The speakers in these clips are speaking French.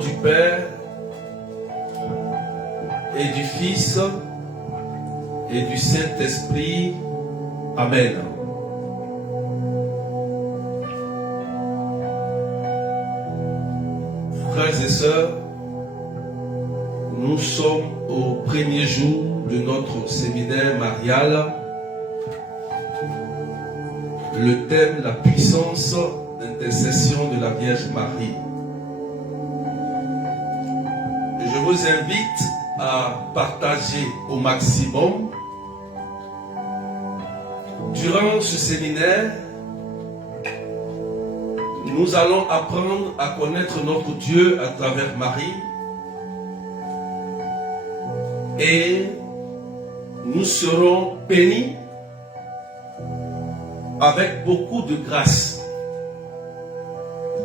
du Père et du Fils et du Saint-Esprit. Amen. Frères et sœurs, nous sommes au premier jour de notre séminaire marial. Le thème, la puissance d'intercession de la Vierge Marie. Je vous invite à partager au maximum. Durant ce séminaire, nous allons apprendre à connaître notre Dieu à travers Marie et nous serons bénis avec beaucoup de grâce.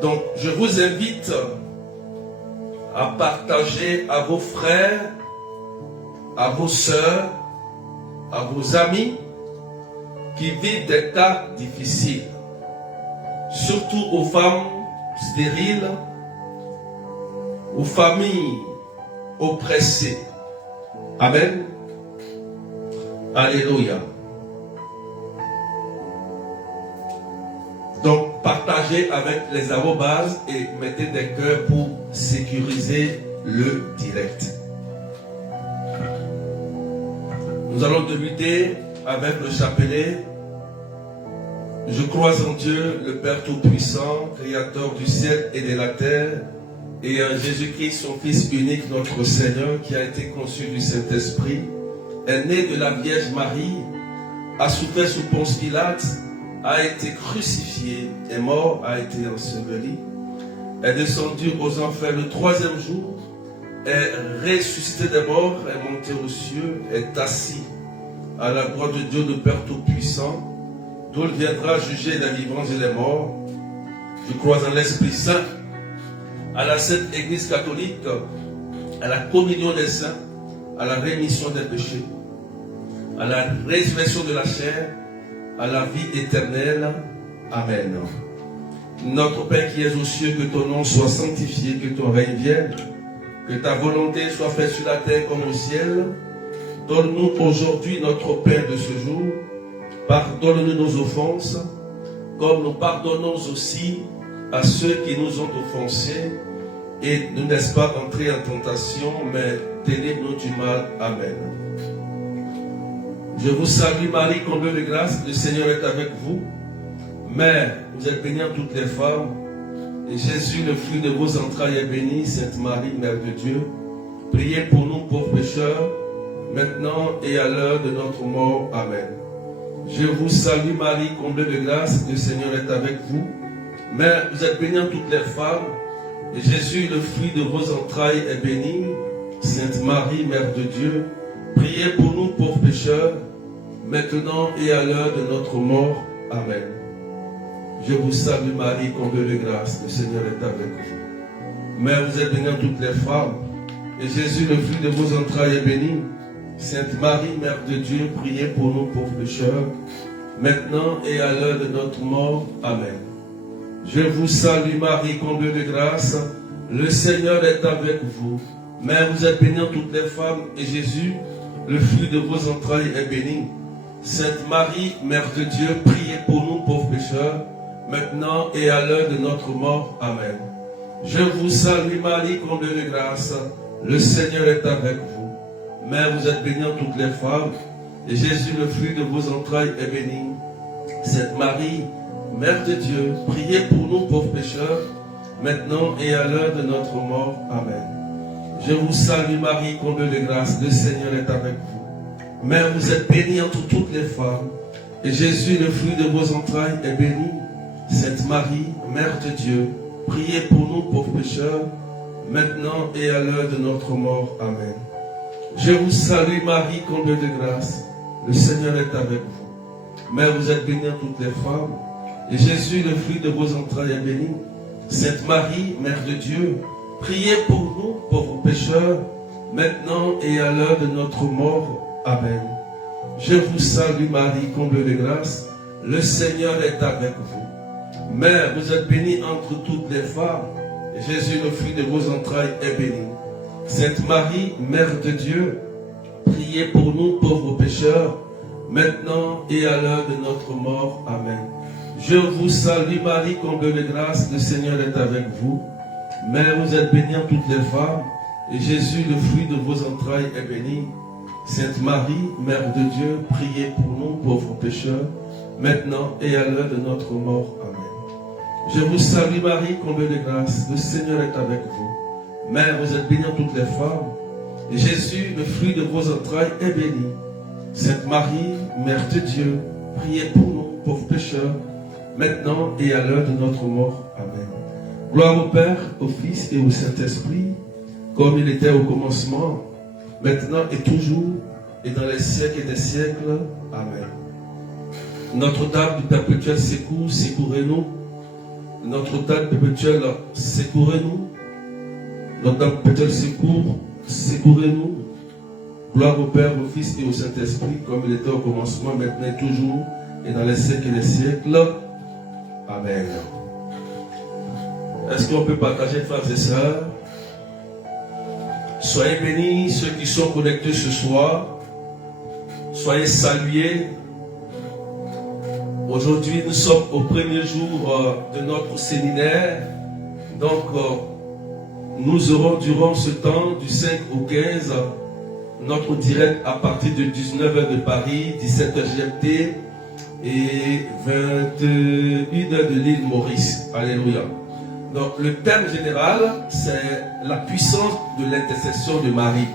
Donc, je vous invite à partager à vos frères, à vos sœurs, à vos amis qui vivent des cas difficiles, surtout aux femmes stériles, aux familles oppressées. Amen. Alléluia. Donc, partagez avec les arrobases et mettez des cœurs pour sécuriser le direct. Nous allons débuter avec le chapelet. Je crois en Dieu, le Père Tout-Puissant, Créateur du ciel et de la terre, et en Jésus-Christ, son Fils unique, notre Seigneur, qui a été conçu du Saint-Esprit, est né de la Vierge Marie, a souffert sous Ponce Pilate, a été crucifié, est mort, a été enseveli, est descendu aux enfers le troisième jour, est ressuscité des morts, est monté aux cieux, est assis à la droite de Dieu, le Père Tout-Puissant, d'où il viendra juger les vivants et les morts. Je crois en l'Esprit Saint, à la Sainte Église catholique, à la communion des saints, à la rémission des péchés, à la résurrection de la chair, à la vie éternelle. Amen. Notre Père qui es aux cieux, que ton nom soit sanctifié, que ton règne vienne, que ta volonté soit faite sur la terre comme au ciel. Donne-nous aujourd'hui notre pain de ce jour. Pardonne-nous nos offenses, comme nous pardonnons aussi à ceux qui nous ont offensés. Et ne laisse pas entrer en tentation, mais délivre-nous du mal. Amen. Je vous salue Marie, comblée de grâce, le Seigneur est avec vous. Mère, vous êtes bénie en toutes les femmes, et Jésus, le fruit de vos entrailles, est béni. Sainte Marie, Mère de Dieu, priez pour nous pauvres pécheurs, maintenant et à l'heure de notre mort. Amen. Je vous salue Marie, comblée de grâce, le Seigneur est avec vous. Mère, vous êtes bénie en toutes les femmes, et Jésus, le fruit de vos entrailles, est béni. Sainte Marie, Mère de Dieu, priez pour nous pauvres pécheurs, maintenant et à l'heure de notre mort. Amen. Je vous salue Marie, comblée de grâce, le Seigneur est avec vous. Mère, vous êtes bénie en toutes les femmes, et Jésus, le fruit de vos entrailles, est béni. Sainte Marie, Mère de Dieu, priez pour nous pauvres pécheurs, maintenant et à l'heure de notre mort. Amen. Je vous salue Marie, comblée de grâce, le Seigneur est avec vous. Mère, vous êtes bénie en toutes les femmes, et Jésus, le fruit de vos entrailles, est béni. Sainte Marie, Mère de Dieu, priez pour nous pauvres pécheurs, maintenant et à l'heure de notre mort. Amen. Je vous salue Marie, comblée de grâce, le Seigneur est avec vous. Mère, vous êtes bénie en toutes les femmes, et Jésus, le fruit de vos entrailles, est béni. Sainte Marie, Mère de Dieu, priez pour nous pauvres pécheurs, maintenant et à l'heure de notre mort. Amen. Je vous salue Marie, comblée de grâce, le Seigneur est avec vous. Mère, vous êtes bénie entre toutes les femmes, et Jésus, le fruit de vos entrailles, est béni. Sainte Marie, Mère de Dieu, priez pour nous pauvres pécheurs, maintenant et à l'heure de notre mort. Amen. Je vous salue Marie, comblée de grâce, le Seigneur est avec vous. Mère, vous êtes bénie en toutes les femmes, et Jésus, le fruit de vos entrailles, est béni. Sainte Marie, Mère de Dieu, priez pour nous, pauvres pécheurs, maintenant et à l'heure de notre mort. Amen. Je vous salue Marie, comblée de grâce, le Seigneur est avec vous. Mère, vous êtes bénie entre toutes les femmes, Jésus, le fruit de vos entrailles, est béni. Sainte Marie, Mère de Dieu, priez pour nous pauvres pécheurs, maintenant et à l'heure de notre mort. Amen. Je vous salue Marie, comblée de grâce, le Seigneur est avec vous. Mère, vous êtes bénie en toutes les femmes, et Jésus, le fruit de vos entrailles, est béni. Sainte Marie, Mère de Dieu, priez pour nous pauvres pécheurs, maintenant et à l'heure de notre mort. Amen. Je vous salue Marie, comblée de grâce, le Seigneur est avec vous. Mère, vous êtes bénie en toutes les femmes, et Jésus, le fruit de vos entrailles, est béni. Sainte Marie, Mère de Dieu, priez pour nous pauvres pécheurs, maintenant et à l'heure de notre mort. Amen. Gloire au Père, au Fils et au Saint-Esprit, comme il était au commencement, maintenant et toujours, et dans les siècles des siècles. Amen. Notre-Dame du perpétuel secours, secourez-nous. Notre-Dame perpétuelle, secourez-nous. Notre-Dame perpétuel secours, secourez-nous. Gloire au Père, au Fils et au Saint-Esprit, comme il était au commencement, maintenant et toujours, et dans les siècles des siècles. Amen. Est-ce qu'on peut partager, frères et sœurs? Soyez bénis, ceux qui sont connectés ce soir. Soyez salués. Aujourd'hui, nous sommes au premier jour de notre séminaire. Donc, nous aurons durant ce temps, du 5 au 15, notre direct à partir de 19h de Paris, 17h GMT et 21h de l'île Maurice. Alléluia. Donc, le thème général, c'est la puissance de l'intercession de Marie.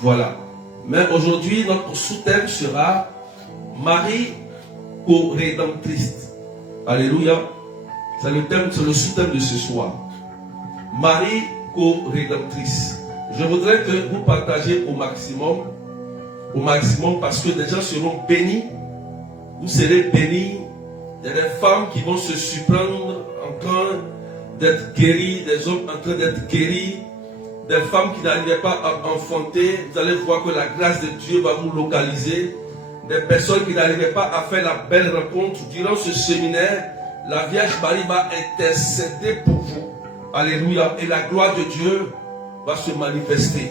Voilà. Mais aujourd'hui, notre sous-thème sera Marie co-rédemptrice. Alléluia. C'est le thème, c'est le sous-thème de ce soir. Marie co-rédemptrice. Je voudrais que vous partagiez au maximum parce que des gens seront bénis. Vous serez bénis. Il y a des femmes qui vont se surprendre en train d'être guéries, des hommes en train d'être guéris, des femmes qui n'arrivaient pas à enfanter. Vous allez voir que la grâce de Dieu va vous localiser. Des personnes qui n'arrivaient pas à faire la belle rencontre. Durant ce séminaire, la Vierge Marie va intercéder pour vous. Alléluia. Et la gloire de Dieu va se manifester.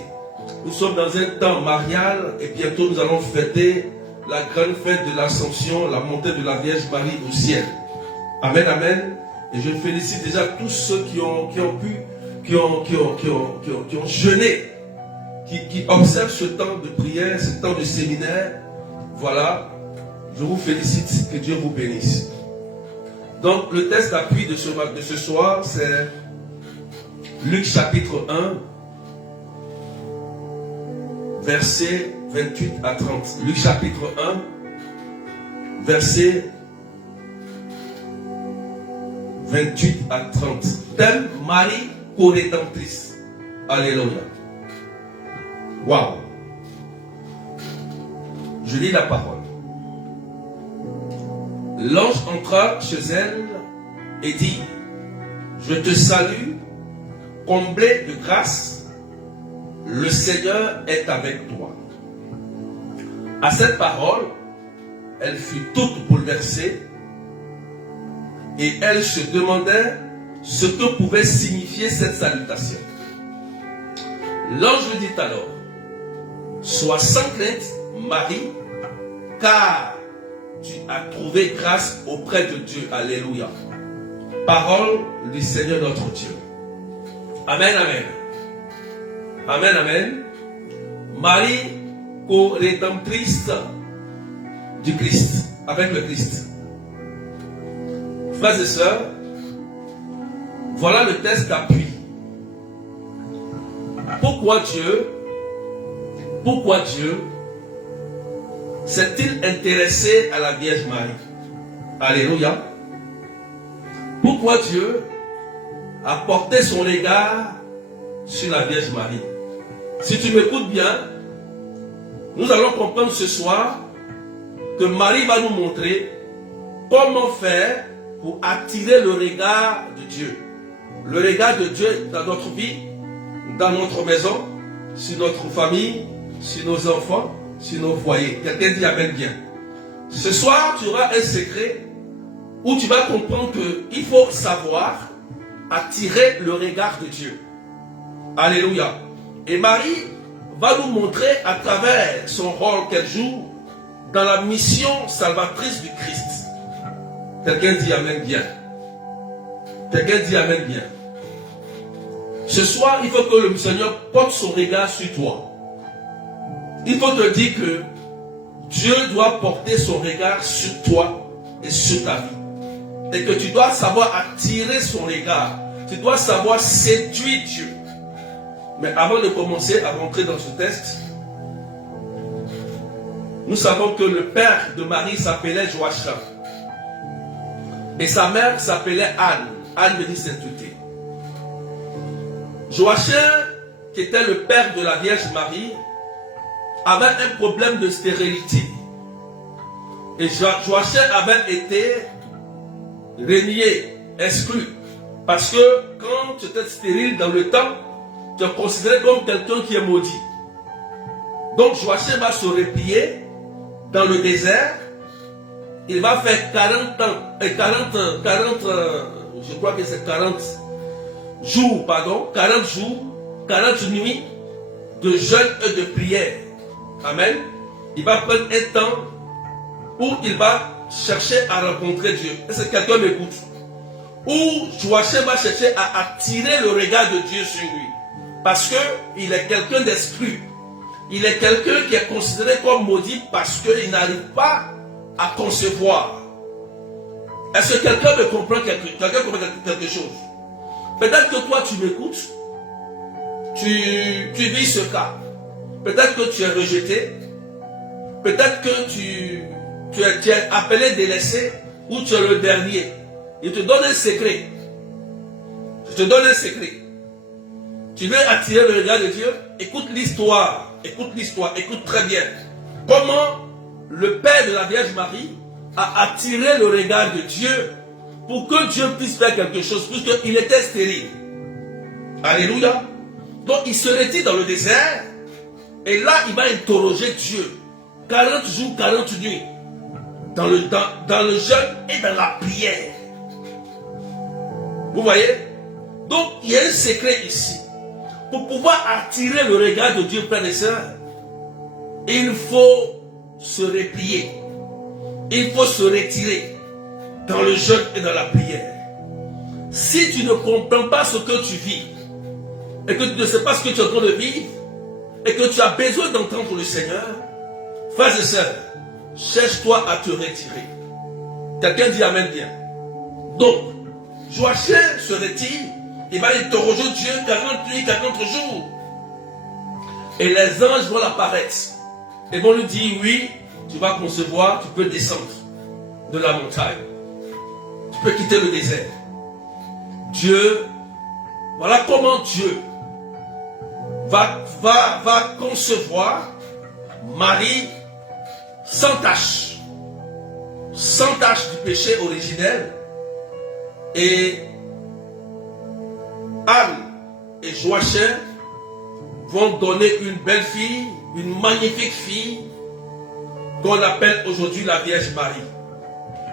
Nous sommes dans un temps marial et bientôt nous allons fêter la grande fête de l'Ascension, la montée de la Vierge Marie au ciel. Amen, amen. Et je félicite déjà tous ceux qui ont jeûné, qui observent ce temps de prière, ce temps de séminaire. Voilà, je vous félicite, que Dieu vous bénisse. Donc, le texte d'appui de ce soir, c'est Luc chapitre 1, versets 28 à 30. Luc chapitre 1, versets 28 à 30. Thème Marie co-rédemptrice. Alléluia. Waouh. Je lis la parole. L'ange entra chez elle et dit: Je te salue, comblée de grâce, le Seigneur est avec toi. À cette parole, elle fut toute bouleversée et elle se demandait ce que pouvait signifier cette salutation. L'ange lui dit alors: Sois sans crainte, Marie, car tu as trouvé grâce auprès de Dieu. Alléluia. Parole du Seigneur notre Dieu. Amen, amen. Amen, amen. Marie, co-rédemptrice du Christ, avec le Christ. Frères et sœurs, voilà le test d'appui. Pourquoi Dieu s'est-il intéressé à la Vierge Marie? Alléluia. Pourquoi Dieu a porté son regard sur la Vierge Marie? Si tu m'écoutes bien, nous allons comprendre ce soir que Marie va nous montrer comment faire pour attirer le regard de Dieu. Le regard de Dieu dans notre vie, dans notre maison, sur notre famille, sur nos enfants, sur nos foyers. Quelqu'un dit amen bien. Ce soir, tu auras un secret où tu vas comprendre qu'il faut savoir attirer le regard de Dieu. Alléluia. Et Marie va nous montrer à travers son rôle qu'elle joue dans la mission salvatrice du Christ. Quelqu'un dit Amen bien. Quelqu'un dit Amen bien. Ce soir, il faut que le Seigneur porte son regard sur toi. Il faut te dire que Dieu doit porter son regard sur toi et sur ta vie. Et que tu dois savoir attirer son regard. Tu dois savoir séduire Dieu. Mais avant de commencer à rentrer dans ce texte, nous savons que le père de Marie s'appelait Joachim. Et sa mère s'appelait Anne. Anne veut dire sainteté. Joachim, qui était le père de la Vierge Marie, avait un problème de stérilité. Et Joachim avait été renié, exclu. Parce que quand tu étais stérile dans le temps, tu es considéré comme quelqu'un qui est maudit. Donc Joachim va se replier dans le désert. Il va faire 40 ans, je crois que c'est 40 jours, 40 nuits de jeûne et de prière. Amen. Il va prendre un temps où il va chercher à rencontrer Dieu. Est-ce que quelqu'un m'écoute? Où Joachim va chercher à attirer le regard de Dieu sur lui. Parce qu'il est quelqu'un d'exclu. Il est quelqu'un qui est considéré comme maudit parce qu'il n'arrive pas à concevoir. Est-ce que quelqu'un me comprend quelque chose? Peut-être que toi tu m'écoutes, tu vis ce cas. Peut-être que tu es rejeté. Peut-être que tu es appelé délaissé ou tu es le dernier. Il te donne un secret. Je te donne un secret. Tu veux attirer le regard de Dieu? Écoute l'histoire. Écoute l'histoire. Écoute très bien. Comment le père de la Vierge Marie a attiré le regard de Dieu pour que Dieu puisse faire quelque chose, puisqu'il était stérile. Alléluia. Donc il se retire dans le désert et là il va interroger Dieu. 40 jours, 40 nuits. Dans le jeûne et dans la prière. Vous voyez? Donc il y a un secret ici. Pour pouvoir attirer le regard de Dieu, frères et sœurs, il faut se replier. Il faut se retirer dans le jeûne et dans la prière. Si tu ne comprends pas ce que tu vis, et que tu ne sais pas ce que tu es en train de vivre, et que tu as besoin d'entendre le Seigneur, frères et sœurs, cherche-toi à te retirer. Quelqu'un dit Amen bien. Donc, Joachim se retire, il va interroger Dieu 40 nuits, 40 jours. Et les anges vont apparaître. Et vont lui dire, oui, tu vas concevoir, tu peux descendre de la montagne. Tu peux quitter le désert. Dieu, voilà comment Dieu va concevoir Marie sans tache du péché originel. Et Anne et Joachim vont donner une belle fille, une magnifique fille qu'on appelle aujourd'hui la Vierge Marie.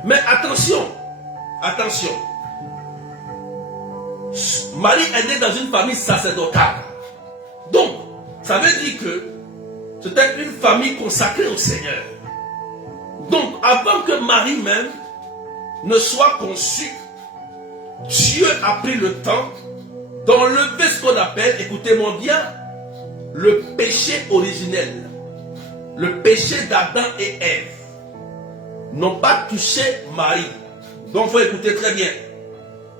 Mais attention, attention. Marie est née dans une famille sacerdotale. Donc, ça veut dire que c'était une famille consacrée au Seigneur. Donc, avant que Marie même ne soit conçue, Dieu a pris le temps d'enlever ce qu'on appelle, écoutez-moi bien, le péché originel. Le péché d'Adam et Ève n'ont pas touché Marie. Donc, il faut écouter très bien.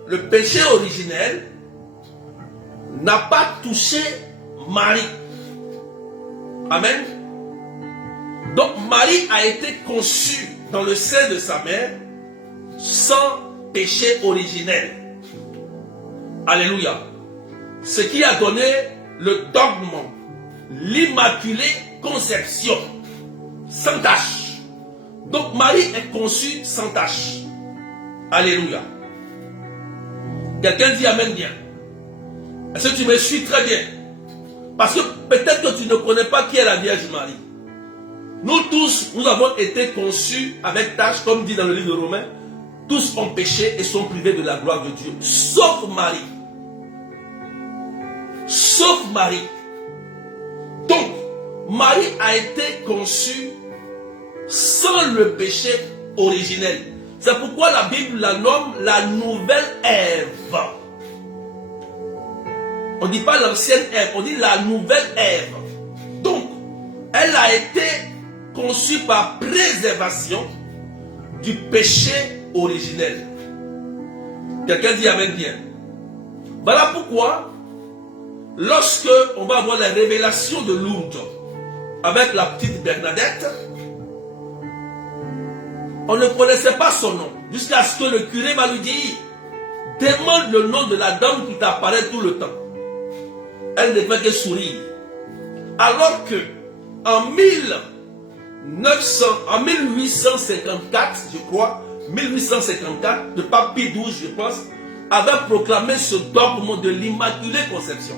Le péché originel n'a pas touché Marie. Amen. Donc, Marie a été conçue dans le sein de sa mère sans péché originel. Alléluia. Ce qui a donné le dogme, l'immaculée conception, sans tache. Donc Marie est conçue sans tache. Alléluia. Quelqu'un dit Amen bien. Est-ce que tu me suis très bien? Parce que peut-être que tu ne connais pas qui est la Vierge Marie. Nous tous, nous avons été conçus avec tache, comme dit dans le livre de Romains, Tous ont péché et sont privés de la gloire de Dieu, sauf Marie. Sauf Marie. Donc, Marie a été conçue sans le péché originel. C'est pourquoi la Bible la nomme la nouvelle Ève. On ne dit pas l'ancienne Ève, on dit la nouvelle Ève. Donc, elle a été conçue par préservation du péché originel. Quelqu'un dit amen bien. Voilà pourquoi, lorsque on va avoir la révélation de Lourdes avec la petite Bernadette, on ne connaissait pas son nom, jusqu'à ce que le curé va lui dire, demande le nom de la dame qui t'apparaît tout le temps. Elle ne fait que sourire. Alors que en 1854, je crois, 1854, le pape Pie XII, je pense, avait proclamé ce dogme de l'Immaculée Conception.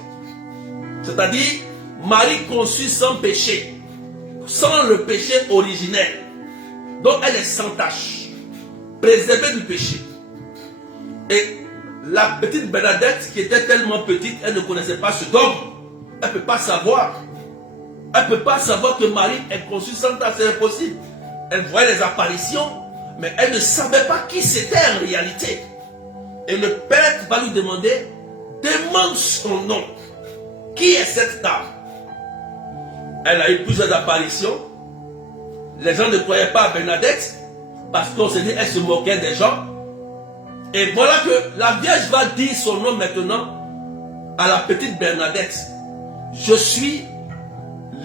C'est-à-dire, Marie conçue sans péché, sans le péché originel. Donc elle est sans tache, préservée du péché. Et la petite Bernadette, qui était tellement petite, elle ne connaissait pas ce dogme. Elle ne peut pas savoir. Elle ne peut pas savoir que Marie est conçue sans tache, c'est impossible. Elle voyait les apparitions, mais elle ne savait pas qui c'était en réalité. Et le prêtre va lui demander, demande son nom. Qui est cette dame? Elle a eu plusieurs apparitions. Les gens ne croyaient pas à Bernadette, parce qu'on se dit, elle se moquait des gens. Et voilà que la Vierge va dire son nom maintenant à la petite Bernadette. Je suis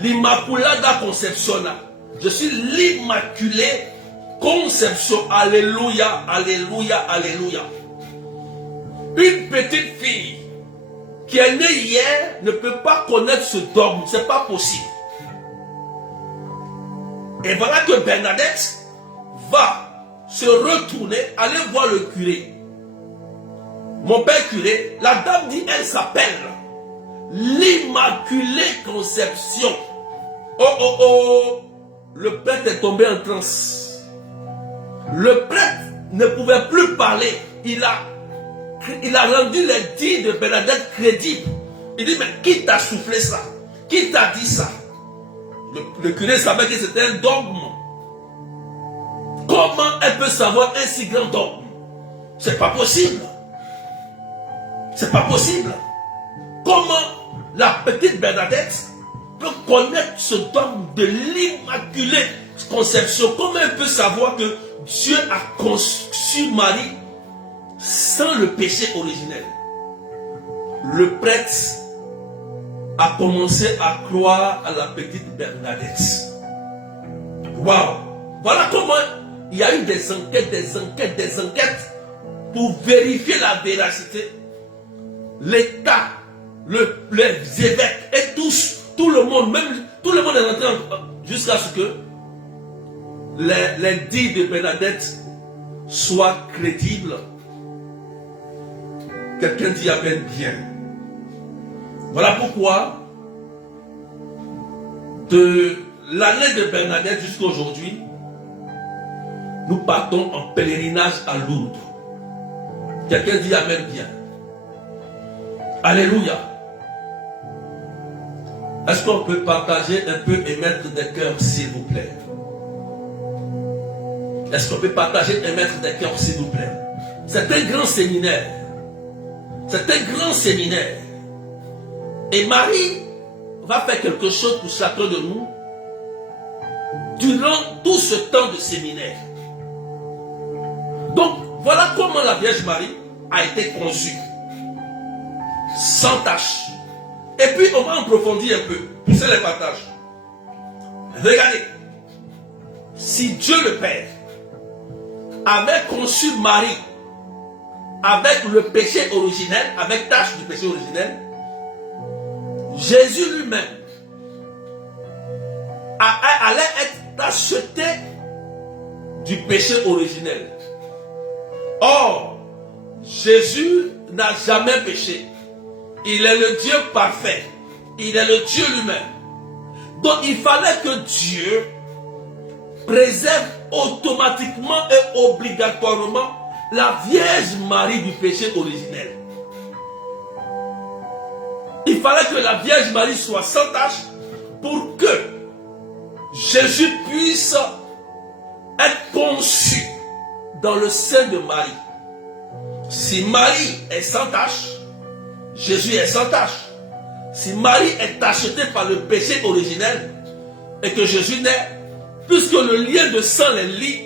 l'Immaculada Conceptiona. Je suis l'Immaculée Conception. Alléluia, alléluia, alléluia. Une petite fille qui est née hier ne peut pas connaître ce dogme. Ce n'est pas possible. Et voilà que Bernadette va se retourner, aller voir le curé. Mon père curé, la dame dit, elle s'appelle l'Immaculée Conception. Oh, oh, oh, le prêtre est tombé en transe. Le prêtre ne pouvait plus parler. Il a rendu les dires de Bernadette crédibles. Il dit, mais qui t'a soufflé ça? Qui t'a dit ça? Le curé savait que c'était un dogme. Comment elle peut savoir un si grand dogme? C'est pas possible. C'est pas possible. Comment la petite Bernadette peut connaître ce dogme de l'Immaculée Conception? Comment elle peut savoir que Dieu a conçu Marie sans le péché originel? Le prêtre a commencé à croire à la petite Bernadette. Waouh! Voilà comment il y a eu des enquêtes pour vérifier la véracité. L'État, les évêques et tout le monde, même tout le monde est rentré jusqu'à ce que les dires de Bernadette soient crédibles. Quelqu'un dit amen bien. Voilà pourquoi, de l'année de Bernadette jusqu'à aujourd'hui, nous partons en pèlerinage à Lourdes. Quelqu'un dit amen bien. Alléluia. Est-ce qu'on peut partager un peu et mettre des cœurs, s'il vous plaît? Est-ce qu'on peut partager et mettre des cœurs, s'il vous plaît? C'est un grand séminaire. C'est un grand séminaire. Et Marie va faire quelque chose pour chacun de nous durant tout ce temps de séminaire. Donc, voilà comment la Vierge Marie a été conçue. Sans tache. Et puis, on va approfondir un peu. Poussez les partages. Regardez. Si Dieu le Père avait conçu Marie avec le péché originel, avec tache du péché originel, Jésus lui-même allait être tacheté du péché originel. Or, Jésus n'a jamais péché. Il est le Dieu parfait. Il est le Dieu lui-même. Donc il fallait que Dieu préserve automatiquement et obligatoirement la Vierge Marie du péché originel. Il fallait que la Vierge Marie soit sans tache pour que Jésus puisse être conçu dans le sein de Marie. Si Marie est sans tache, Jésus est sans tache. Si Marie est tachetée par le péché originel et que Jésus naît, puisque le lien de sang les lie,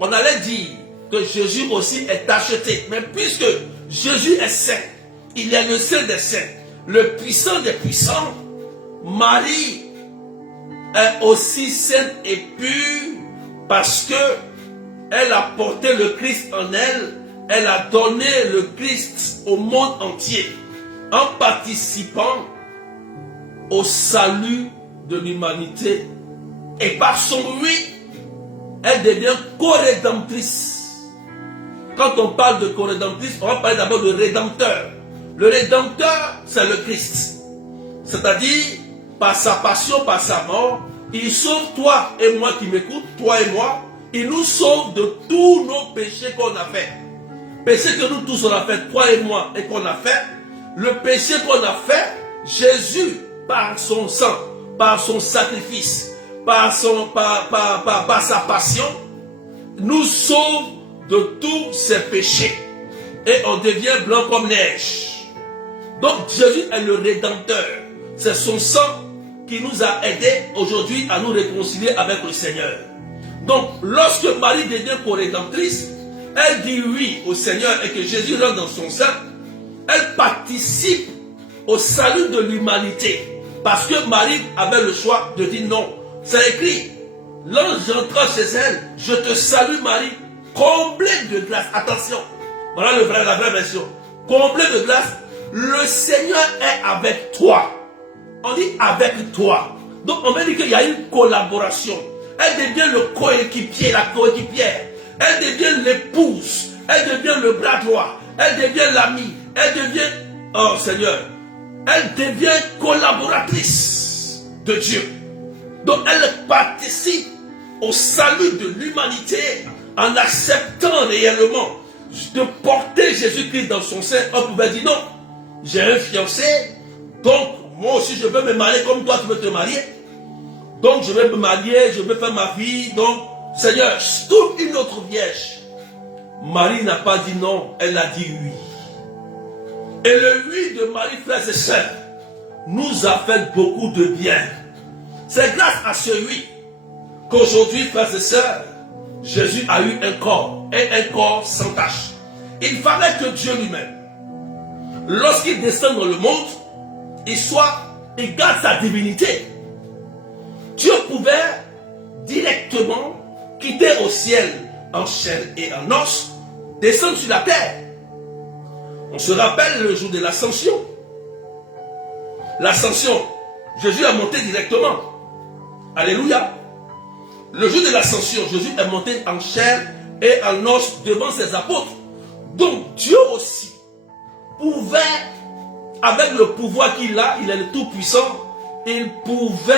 on allait dire que Jésus aussi est tacheté. Mais puisque Jésus est saint, il est le saint des saints, le puissant des puissants, Marie est aussi sainte et pure parce que elle a porté le Christ en elle, elle a donné le Christ au monde entier en participant au salut de l'humanité. Et par son oui, elle devient co-rédemptrice. Quand on parle de co-rédemptrice, on va parler d'abord de rédempteur. Le rédempteur, c'est le Christ. C'est-à-dire, par sa passion, par sa mort, il sauve toi et moi qui m'écoute, toi et moi. Il nous sauve de tous nos péchés qu'on a fait. Péché que nous tous on a fait, toi et moi, et qu'on a fait. Le péché qu'on a fait, Jésus, par son sang, par son sacrifice, par sa passion, nous sauve de tous ses péchés. Et on devient blanc comme neige. Donc Jésus est le rédempteur. C'est son sang qui nous a aidés aujourd'hui à nous réconcilier avec le Seigneur. Donc lorsque Marie devient co-rédemptrice, elle dit oui au Seigneur et que Jésus rentre dans son sein, elle participe au salut de l'humanité. Parce que Marie avait le choix de dire non. C'est écrit, l'ange entra chez elle, je te salue Marie, comblée de grâce. Attention, voilà la vraie version. Comblée de grâce, le Seigneur est avec toi. On dit avec toi. Donc on veut dire qu'il y a une collaboration. Elle devient le coéquipier, la coéquipière. Elle devient l'épouse. Elle devient le bras droit. Elle devient l'amie. Elle devient, oh Seigneur, elle devient collaboratrice de Dieu. Donc elle participe au salut de l'humanité en acceptant réellement de porter Jésus-Christ dans son sein. On pouvait dire non, j'ai un fiancé, donc moi aussi je veux me marier comme toi tu veux te marier. Donc je vais me marier, je vais faire ma vie. Donc Seigneur, je trouve une autre vierge. Marie n'a pas dit non, elle a dit oui. Et le oui de Marie, frères et sœurs, nous a fait beaucoup de bien. C'est grâce à ce oui qu'aujourd'hui, frères et sœurs, Jésus a eu un corps, et un corps sans tache. Il fallait que Dieu lui-même, lorsqu'il descend dans le monde, il garde sa divinité. Dieu pouvait directement quitter au ciel en chair et en os, descendre sur la terre. On se rappelle le jour de l'ascension. L'ascension, Jésus est monté directement. Alléluia. Le jour de l'ascension, Jésus est monté en chair et en os devant ses apôtres. Donc Dieu aussi pouvait, avec le pouvoir qu'il a, il est le Tout-Puissant, il pouvait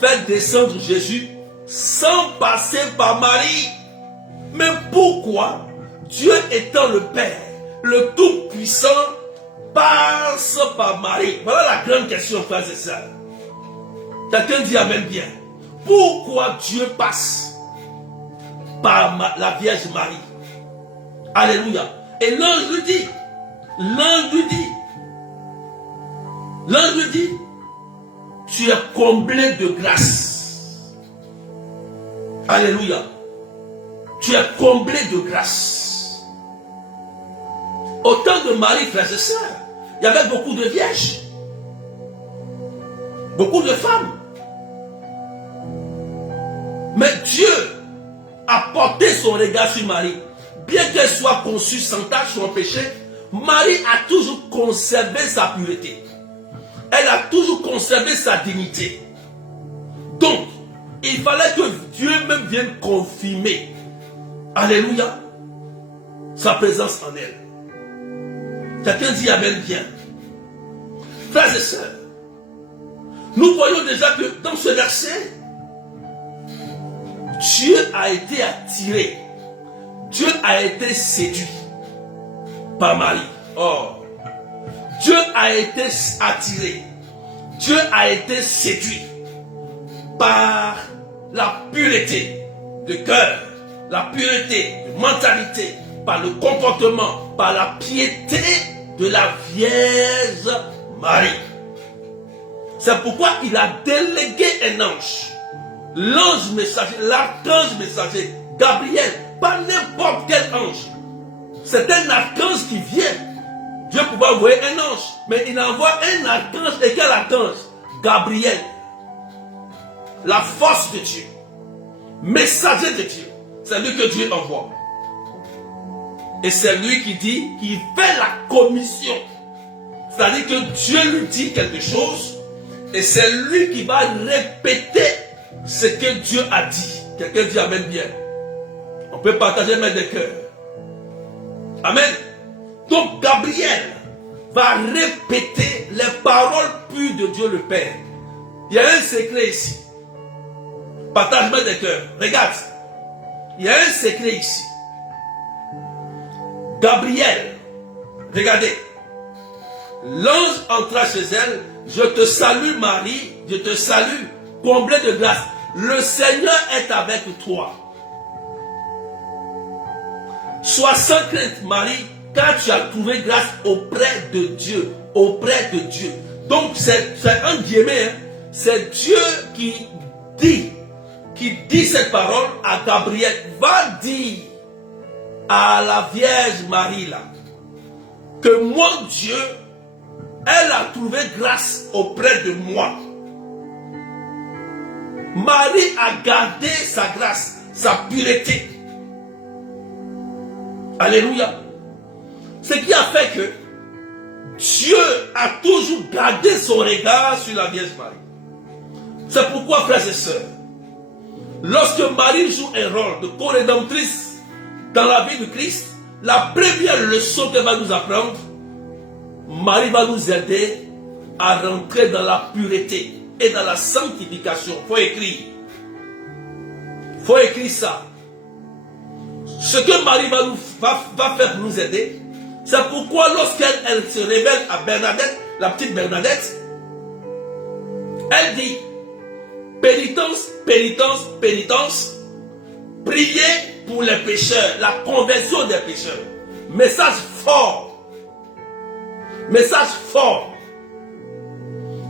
faire descendre Jésus sans passer par Marie. Mais pourquoi Dieu étant le Père, le Tout-Puissant, passe par Marie? Voilà la grande question, frères et sœurs. Quelqu'un dit amen bien. Pourquoi Dieu passe par la Vierge Marie? Alléluia. Et l'ange lui dit, tu es comblé de grâce. Alléluia. Tu es comblé de grâce. Au temps de Marie, frères et sœurs, il y avait beaucoup de vierges. Beaucoup de femmes. Mais Dieu a porté son regard sur Marie. Bien qu'elle soit conçue sans tache, sans péché, Marie a toujours conservé sa pureté. Elle a toujours conservé sa dignité. Donc, il fallait que Dieu même vienne confirmer, alléluia, sa présence en elle. Quelqu'un dit amen bien. Frères et sœurs, nous voyons déjà que dans ce verset, Dieu a été attiré. Dieu a été séduit par Marie. Oh, Dieu a été attiré. Dieu a été séduit par la pureté de cœur, la pureté de mentalité, par le comportement, par la piété de la Vierge Marie. C'est pourquoi il a délégué un ange, l'ange messager, l'archange messager, Gabriel, pas n'importe quel ange. C'est un archange qui vient. Dieu pouvait envoyer un ange, mais il envoie un archange. Et quel archange? Gabriel. La force de Dieu, messager de Dieu. C'est lui que Dieu envoie. Et c'est lui qui dit, qui fait la commission. C'est-à-dire que Dieu lui dit quelque chose, et c'est lui qui va répéter ce que Dieu a dit. Quelqu'un dit amen bien. On peut partager main de cœur. Amen. Donc Gabriel va répéter les paroles pures de Dieu le Père. Il y a un secret ici. Partage main de cœur. Regarde. Il y a un secret ici. Gabriel, regardez. L'ange entra chez elle. Je te salue Marie, je te salue, comblée de grâce. Le Seigneur est avec toi. Sois sans crainte Marie, car tu as trouvé grâce auprès de Dieu. Auprès de Dieu. Donc c'est un guillemets, hein, c'est Dieu qui dit cette parole à Gabriel. Va dire à la Vierge Marie là, que mon Dieu, elle a trouvé grâce auprès de moi. Marie a gardé sa grâce, sa pureté. Alléluia. Ce qui a fait que Dieu a toujours gardé son regard sur la Vierge Marie. C'est pourquoi, frères et sœurs, lorsque Marie joue un rôle de co-rédemptrice dans la vie de Christ, la première leçon qu'elle va nous apprendre, Marie va nous aider à rentrer dans la pureté et dans la sanctification. Il faut écrire. Il faut écrire ça. Ce que Marie va faire pour nous aider, c'est pourquoi lorsqu'elle se révèle à Bernadette, la petite Bernadette, elle dit pénitence, pénitence, pénitence, priez pour les pécheurs, la conversion des pécheurs. Message fort. Message fort.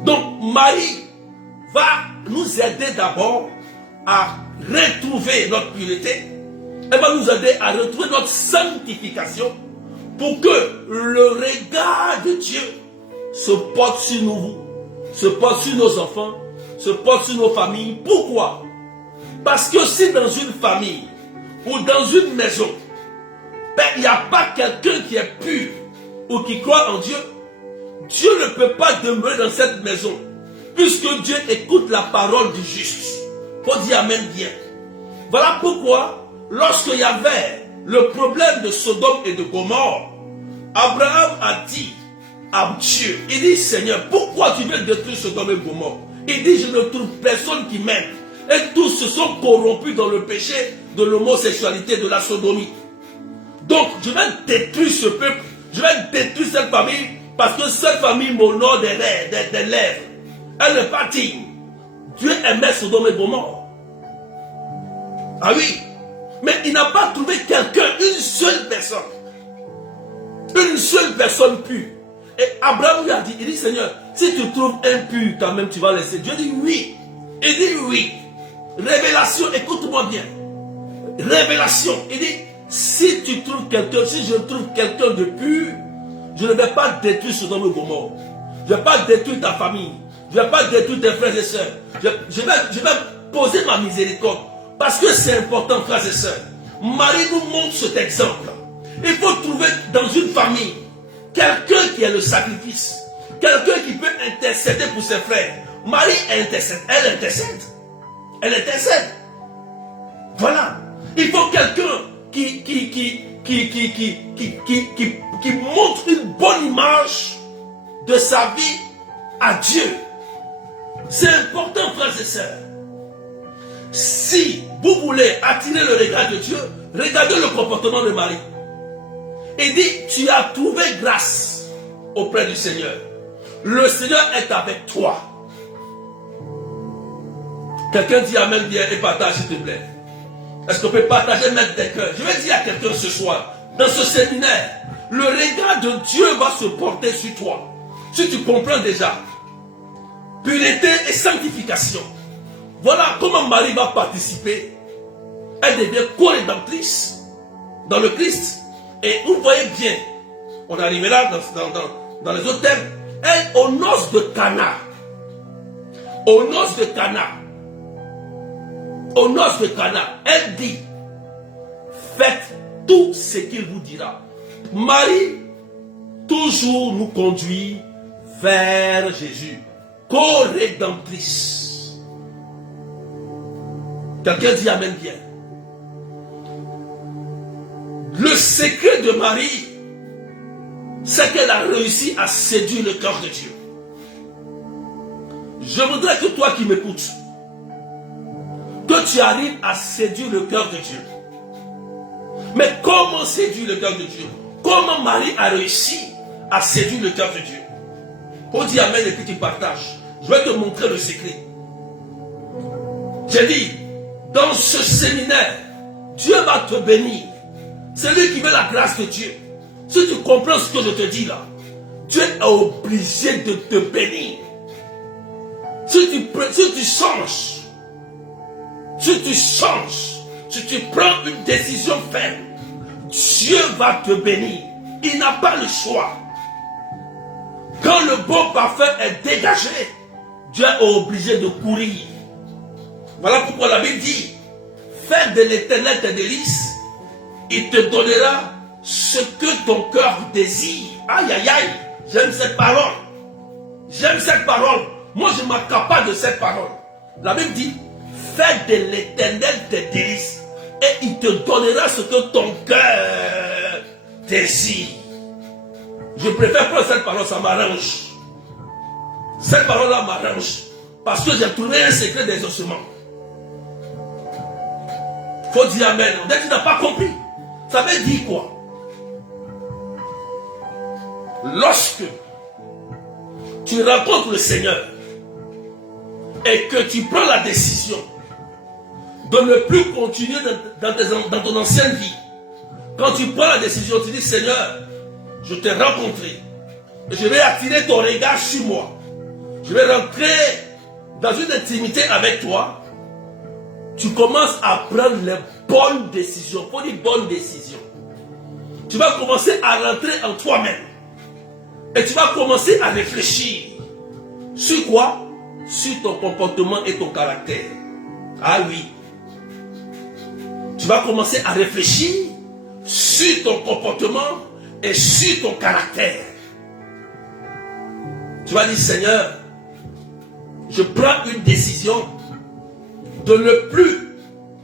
Donc Marie va nous aider d'abord à retrouver notre pureté. Elle va nous aider à retrouver notre sanctification pour que le regard de Dieu se porte sur nous, se porte sur nos enfants, se porte sur nos familles. Pourquoi? Parce que si dans une famille ou dans une maison, il n'y a pas quelqu'un qui est pur ou qui croit en Dieu, Dieu ne peut pas demeurer dans cette maison, puisque Dieu écoute la parole du juste. Faut dire amen bien. Voilà pourquoi, lorsqu'il y avait le problème de Sodome et de Gomorrhe, Abraham a dit à Dieu, il dit Seigneur, pourquoi tu veux détruire Sodome et Gomorrhe? Il dit je ne trouve personne qui m'aime. Et tous se sont corrompus dans le péché de l'homosexualité, de la sodomie. Donc je vais détruire ce peuple, je vais détruire cette famille, parce que cette famille m'honore des lèvres. Elle n'est pas digne. Dieu aimait Sodome et Gomorrhe. Ah oui. Mais il n'a pas trouvé quelqu'un, une seule personne. Une seule personne pure. Et Abraham lui a dit, il dit Seigneur, si tu trouves un pur quand même tu vas laisser. Dieu dit oui. Il dit oui. Révélation, écoute-moi bien. Révélation. Il dit, si tu trouves quelqu'un, si je trouve quelqu'un de pur, je ne vais pas détruire Sodome et Gomorrhe. Je ne vais pas détruire ta famille. Je ne vais pas détruire tes frères et sœurs. Je vais poser ma miséricorde. Parce que c'est important, frères et sœurs. Marie nous montre cet exemple. Il faut trouver dans une famille quelqu'un qui est le sacrifice. Quelqu'un qui peut intercéder pour ses frères. Marie intercède. Elle intercède. Elle intercède. Voilà. Il faut quelqu'un qui montre une bonne image de sa vie à Dieu. C'est important, frères et sœurs. Si vous voulez attirer le regard de Dieu, regardez le comportement de Marie. Il dit, tu as trouvé grâce auprès du Seigneur. Le Seigneur est avec toi. Quelqu'un dit Amen bien et partage s'il te plaît. Est-ce qu'on peut partager, mettre des cœurs? Je vais dire à quelqu'un ce soir, dans ce séminaire, le regard de Dieu va se porter sur toi. Si tu comprends déjà, pureté et sanctification. Voilà comment Marie va participer. Elle devient co-rédemptrice dans le Christ. Et vous voyez bien, on arrivera dans les autres thèmes, elle, aux noces de Cana, elle dit, faites tout ce qu'il vous dira. Marie, toujours nous conduit vers Jésus, co-rédemptrice. Quelqu'un dit Amen bien. Le secret de Marie, c'est qu'elle a réussi à séduire le cœur de Dieu. Je voudrais que toi qui m'écoutes, que tu arrives à séduire le cœur de Dieu. Mais comment séduire le cœur de Dieu? Comment Marie a réussi à séduire le cœur de Dieu? On dit Amen et puis tu partages. Je vais te montrer le secret. J'ai dit, dans ce séminaire, Dieu va te bénir. Celui qui veut la grâce de Dieu, si tu comprends ce que je te dis là, Dieu est obligé de te bénir. Si tu changes, si tu prends une décision ferme, Dieu va te bénir. Il n'a pas le choix. Quand le bon parfum est dégagé, Dieu est obligé de courir. Voilà pourquoi la Bible dit, fais de l'Éternel tes délices, il te donnera ce que ton cœur désire. Aïe, aïe, aïe, j'aime cette parole. J'aime cette parole. Moi, je m'accapare de cette parole. La Bible dit, fais de l'Éternel tes délices et il te donnera ce que ton cœur désire. Je préfère prendre cette parole, ça m'arrange. Cette parole-là m'arrange. Parce que j'ai trouvé un secret d'exaucement. Il faut dire Amen. On dit que tu n'as pas compris. Ça veut dire quoi? Lorsque tu rencontres le Seigneur et que tu prends la décision de ne plus continuer dans ton ancienne vie, quand tu prends la décision, tu dis Seigneur, je t'ai rencontré et je vais attirer ton regard sur moi. Je vais rentrer dans une intimité avec toi. Tu commences à prendre les bonnes décisions. Il faut dire bonnes décisions. Tu vas commencer à rentrer en toi-même. Et tu vas commencer à réfléchir. Sur quoi? Sur ton comportement et ton caractère. Ah oui. Tu vas commencer à réfléchir sur ton comportement et sur ton caractère. Tu vas dire Seigneur, je prends une décision de ne plus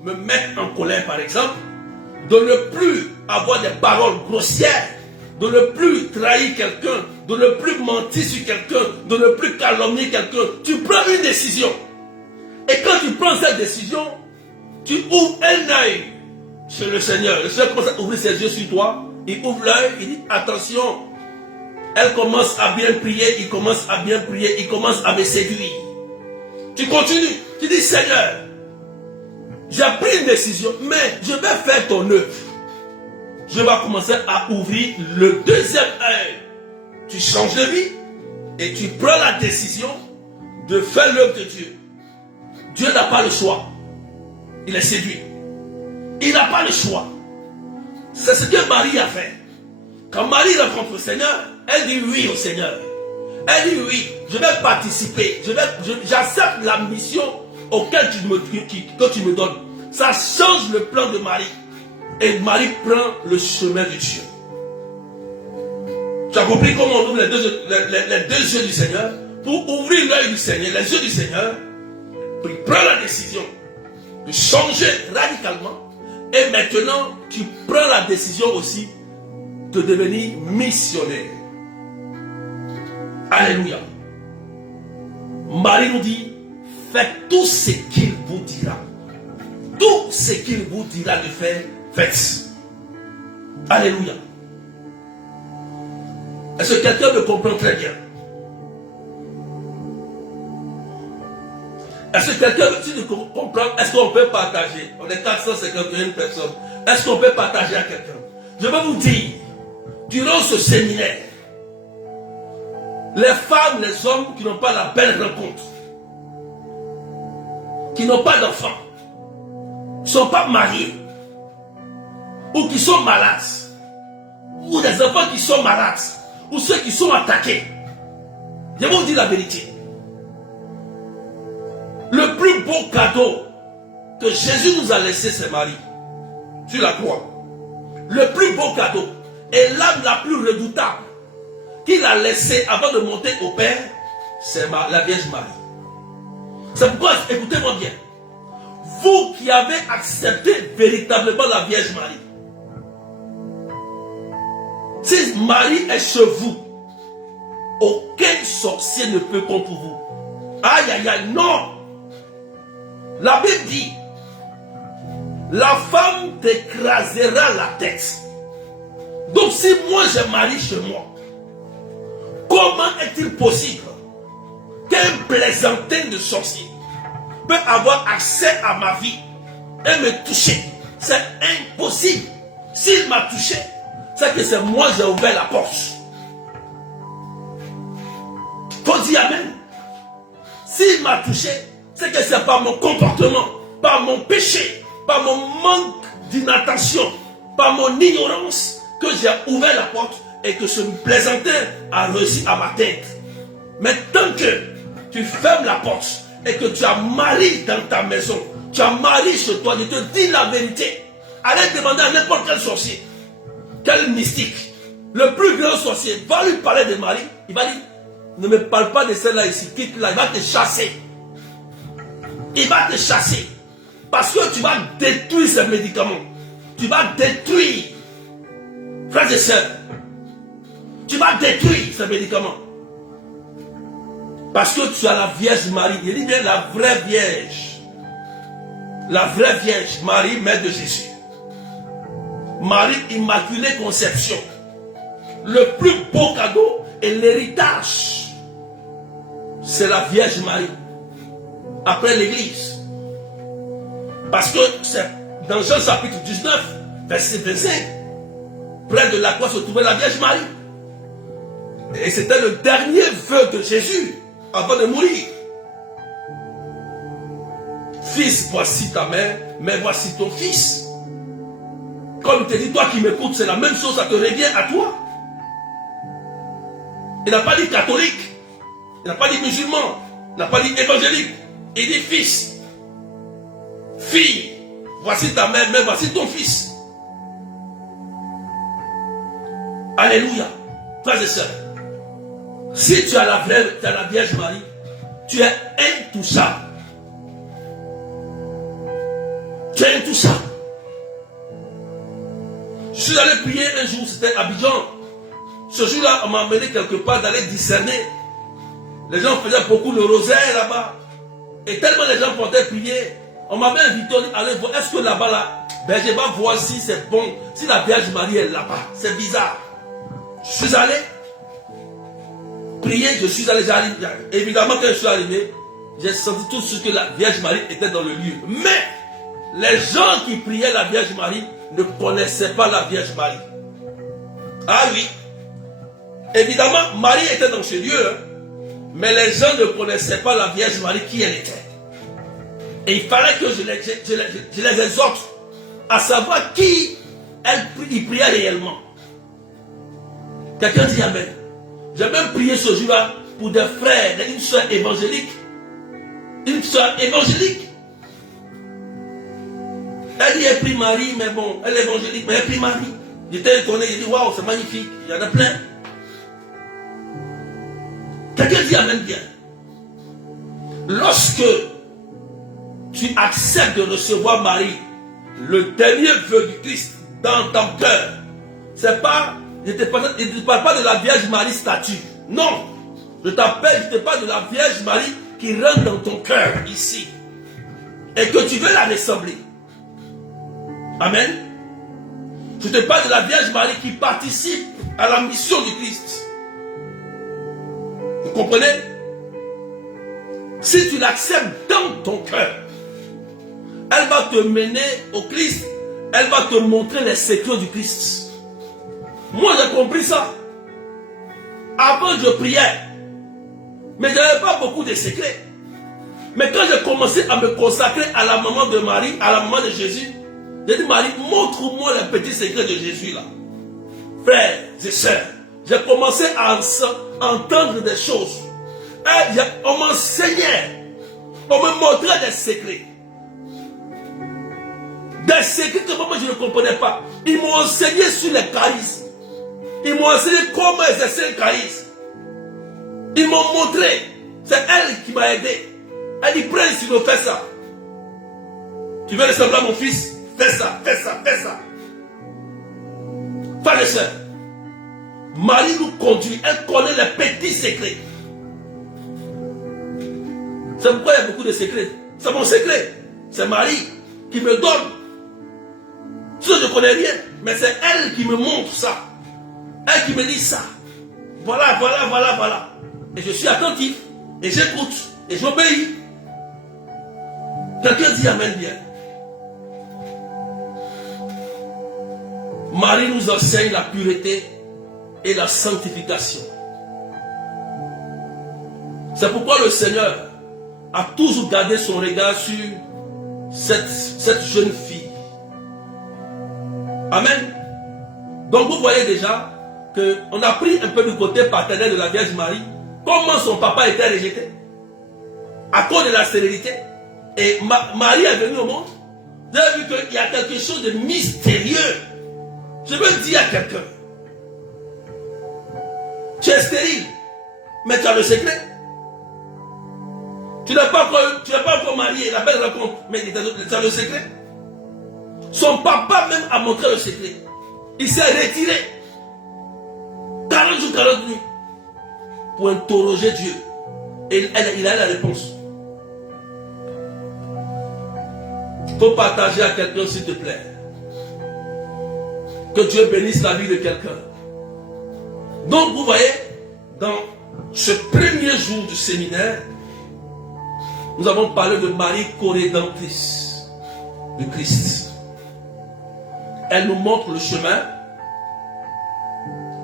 me mettre en colère par exemple, de ne plus avoir des paroles grossières, de ne plus trahir quelqu'un, de ne plus mentir sur quelqu'un, de ne plus calomnier quelqu'un. Tu prends une décision. Et quand tu prends cette décision, tu ouvres un œil chez le Seigneur. Le Seigneur commence à ouvrir ses yeux sur toi. Il ouvre l'œil, il dit attention. Elle commence à bien prier, il commence à bien prier, il commence à me séduire. Tu continues, tu dis Seigneur, j'ai pris une décision, mais je vais faire ton œuvre. Je vais commencer à ouvrir le deuxième œil. Tu changes de vie et tu prends la décision de faire l'œuvre de Dieu. Dieu n'a pas le choix. Il est séduit. Il n'a pas le choix. C'est ce que Marie a fait. Quand Marie rencontre le Seigneur, elle dit oui au Seigneur. Elle dit oui, je vais participer. J'accepte la mission auquel que tu me donnes. Ça change le plan de Marie. Et Marie prend le chemin de Dieu. Tu as compris comment on ouvre les deux yeux du Seigneur? Pour ouvrir l'œil du Seigneur, les yeux du Seigneur, il prend la décision de changer radicalement. Et maintenant, tu prends la décision aussi de devenir missionnaire. Alléluia. Marie nous dit, faites tout ce qu'il vous dira. tout ce qu'il vous dira de faire, faites. Alléluia. Est-ce que quelqu'un me comprend très bien? Est-ce que quelqu'un me comprend? Est-ce qu'on peut partager? On est 451 personnes. Est-ce qu'on peut partager à quelqu'un? Je vais vous dire, durant ce séminaire, les femmes, les hommes qui n'ont pas la belle rencontre, qui n'ont pas d'enfants, qui ne sont pas mariés, ou qui sont malades, ou des enfants qui sont malades, ou ceux qui sont attaqués. Je vais vous dire la vérité. Le plus beau cadeau que Jésus nous a laissé, c'est Marie, sur la croix. Le plus beau cadeau et l'âme la plus redoutable qu'il a laissé avant de monter au Père, c'est la Vierge Marie. C'est pourquoi, écoutez-moi bien, vous qui avez accepté véritablement la Vierge Marie, si Marie est chez vous, aucun sorcier ne peut contre vous. Aïe, aïe, aïe, non. La Bible dit, la femme t'écrasera la tête. Donc si moi j'ai Marie chez moi, comment est-il possible qu'un plaisantin de sorcier peut avoir accès à ma vie et me toucher? C'est impossible. S'il m'a touché, c'est que c'est moi qui ai ouvert la porte. Faut dire amen. S'il m'a touché, c'est que c'est par mon comportement, par mon péché, par mon manque d'inattention, par mon ignorance que j'ai ouvert la porte et que ce plaisantin a réussi à m'atteindre. Mais tant que tu fermes la porte et que tu as Marie dans ta maison, tu as Marie chez toi, je te dis la vérité. Allez demander à n'importe quel sorcier, quel mystique, le plus grand sorcier, va lui parler de Marie, il va dire, ne me parle pas de celle-là ici, quitte-la, il va te chasser. Il va te chasser. Parce que tu vas détruire ces médicaments. Tu vas détruire, frères et sœurs, tu vas détruire ces médicaments. Parce que tu as la Vierge Marie. Il dit bien la vraie Vierge. La vraie Vierge, Marie, mère de Jésus. Marie, Immaculée Conception. Le plus beau cadeau et l'héritage, c'est la Vierge Marie. Après l'Église. Parce que c'est dans Jean chapitre 19, verset 25, près de la croix se trouvait la Vierge Marie. Et c'était le dernier vœu de Jésus avant de mourir. Fils, voici ta mère, mais voici ton fils. Comme il te dit, toi qui m'écoutes, c'est la même chose, ça te revient à toi. Il n'a pas dit catholique, il n'a pas dit musulman, il n'a pas dit évangélique, il dit fils. Fille, voici ta mère, mais voici ton fils. Alléluia. Frères et sœurs, si tu as la vraie, tu as la Vierge Marie, tu es intouchable. Tu es intouchable. Je suis allé prier un jour, c'était à Abidjan. Ce jour-là, on m'a amené quelque part d'aller discerner. Les gens faisaient beaucoup le rosaire là-bas. Et tellement les gens portaient prier, on m'avait invité à aller voir. Est-ce que là-bas, là, ben, je vais voir si c'est bon, si la Vierge Marie est là-bas. C'est bizarre. Je suis allé prier, je suis allé, évidemment quand je suis arrivé, j'ai senti tout de suite que la Vierge Marie était dans le lieu. Mais les gens qui priaient la Vierge Marie ne connaissaient pas la Vierge Marie. Ah oui. Évidemment, Marie était dans ce lieu, hein, mais les gens ne connaissaient pas la Vierge Marie, qui elle était. Et il fallait que je les exhorte à savoir qui il priait réellement. Quelqu'un dit amen. J'ai même prié ce jour-là pour des frères, une soeur évangélique. Une soeur évangélique. Elle dit, elle prie Marie, mais bon, elle est évangélique, mais elle prie Marie. J'étais étonné, j'ai dit, waouh, c'est magnifique, il y en a plein. Quelqu'un dit amen bien. Lorsque tu acceptes de recevoir Marie, le dernier vœu du Christ, dans ton cœur, c'est pas, je ne te parle pas de la Vierge Marie statue. Non, je te parle de la Vierge Marie qui rentre dans ton cœur ici. Et que tu veux la ressembler. Amen. Je te parle de la Vierge Marie qui participe à la mission du Christ. Vous comprenez? Si tu l'acceptes dans ton cœur, elle va te mener au Christ. Elle va te montrer les secrets du Christ. Moi, j'ai compris ça. Avant, je priais. Mais je n'avais pas beaucoup de secrets. Mais quand j'ai commencé à me consacrer à la maman de Marie, à la maman de Jésus, j'ai dit, Marie, montre-moi les petits secrets de Jésus là. Frères et sœurs, j'ai commencé à entendre des choses. On m'enseignait. On me montrait des secrets. Des secrets que moi je ne comprenais pas. Ils m'ont enseigné sur les charismes. Ils m'ont enseigné comment exercer le charisme. Ils m'ont montré. C'est elle qui m'a aidé. Elle dit, Prince, tu veux faire ça. Tu veux ressembler à mon fils? Fais ça, fais ça, fais ça. Frères et sœurs, Marie nous conduit. Elle connaît les petits secrets. C'est pourquoi il y a beaucoup de secrets. C'est mon secret. C'est Marie qui me donne. Je ne connais rien, mais c'est elle qui me montre ça. Elle qui me dit ça. Voilà, voilà, voilà, voilà. Et je suis attentif, et j'écoute, et j'obéis. Quelqu'un dit Amen bien. Marie nous enseigne la pureté et la sanctification. C'est pourquoi le Seigneur a toujours gardé son regard sur cette jeune fille. Amen. Donc vous voyez déjà qu'on a pris un peu du côté paternel de la Vierge Marie, comment son papa était rejeté à cause de la stérilité. Et Marie est venue au monde. Vous avez vu qu'il y a quelque chose de mystérieux. Je veux dire à quelqu'un, tu es stérile, mais tu as le secret. Tu n'es pas encore marié, la belle rencontre, mais tu as le secret. Son papa même a montré le secret. Il s'est retiré 40 jours, 40 nuits pour interroger Dieu. Et il a la réponse. Il faut partager à quelqu'un, s'il te plaît. Que Dieu bénisse la vie de quelqu'un. Donc vous voyez, dans ce premier jour du séminaire, nous avons parlé de Marie co-rédemptrice de Christ. Elle nous montre le chemin.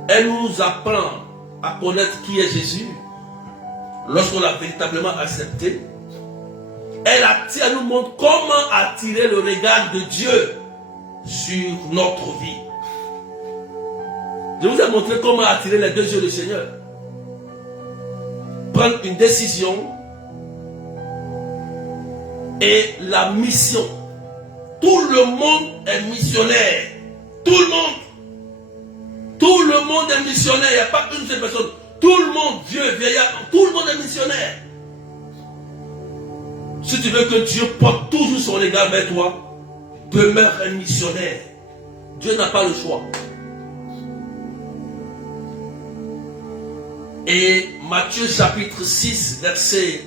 Elle nous apprend à connaître qui est Jésus. Lorsqu'on l'a véritablement accepté. Elle nous montre comment attirer le regard de Dieu sur notre vie. Je vous ai montré comment attirer les deux yeux du Seigneur. Prendre une décision et la mission. Tout le monde est missionnaire. Tout le monde. Tout le monde est missionnaire. Il n'y a pas une seule personne. Tout le monde, vieux, vieillard, tout le monde est missionnaire. Si tu veux que Dieu porte toujours son regard vers toi, demeure un missionnaire. Dieu n'a pas le choix. Et Matthieu chapitre 6, verset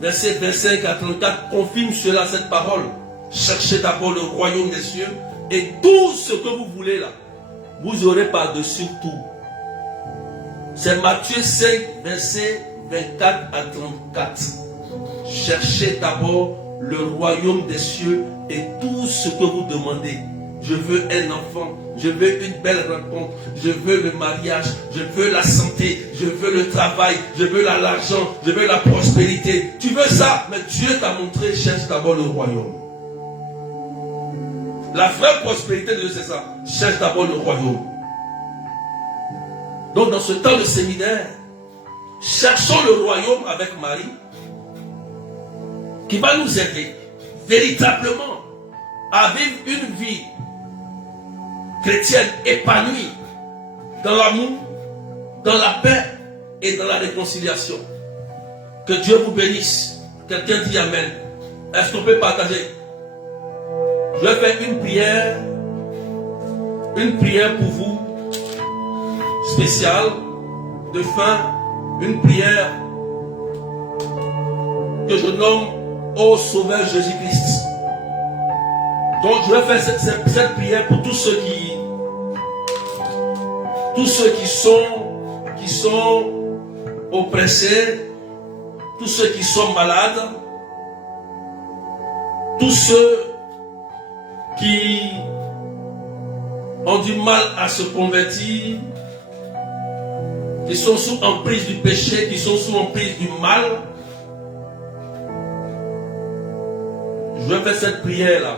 25 à 34 confirme cela, cette parole. Cherchez d'abord le royaume des cieux et tout ce que vous voulez là, vous aurez par-dessus tout. C'est Matthieu 5, verset 24 à 34. Cherchez d'abord le royaume des cieux et tout ce que vous demandez. Je veux un enfant, je veux une belle rencontre, je veux le mariage, je veux la santé, je veux le travail, je veux l'argent, je veux la prospérité. Tu veux ça, mais Dieu t'a montré, cherche d'abord le royaume. La vraie prospérité de Dieu, c'est ça. Cherche d'abord le royaume. Donc dans ce temps de séminaire, cherchons le royaume avec Marie, qui va nous aider véritablement à vivre une vie chrétienne épanouie dans l'amour, dans la paix et dans la réconciliation. Que Dieu vous bénisse. Quelqu'un dit Amen. Est-ce qu'on peut partager? Je vais faire une prière pour vous, spéciale, de fin, une prière que je nomme Ô Sauveur Jésus-Christ. Donc je vais faire cette prière pour tous ceux qui sont oppressés, tous ceux qui sont malades, tous ceux qui ont du mal à se convertir, qui sont sous emprise du péché, qui sont sous emprise du mal. Je vais faire cette prière-là.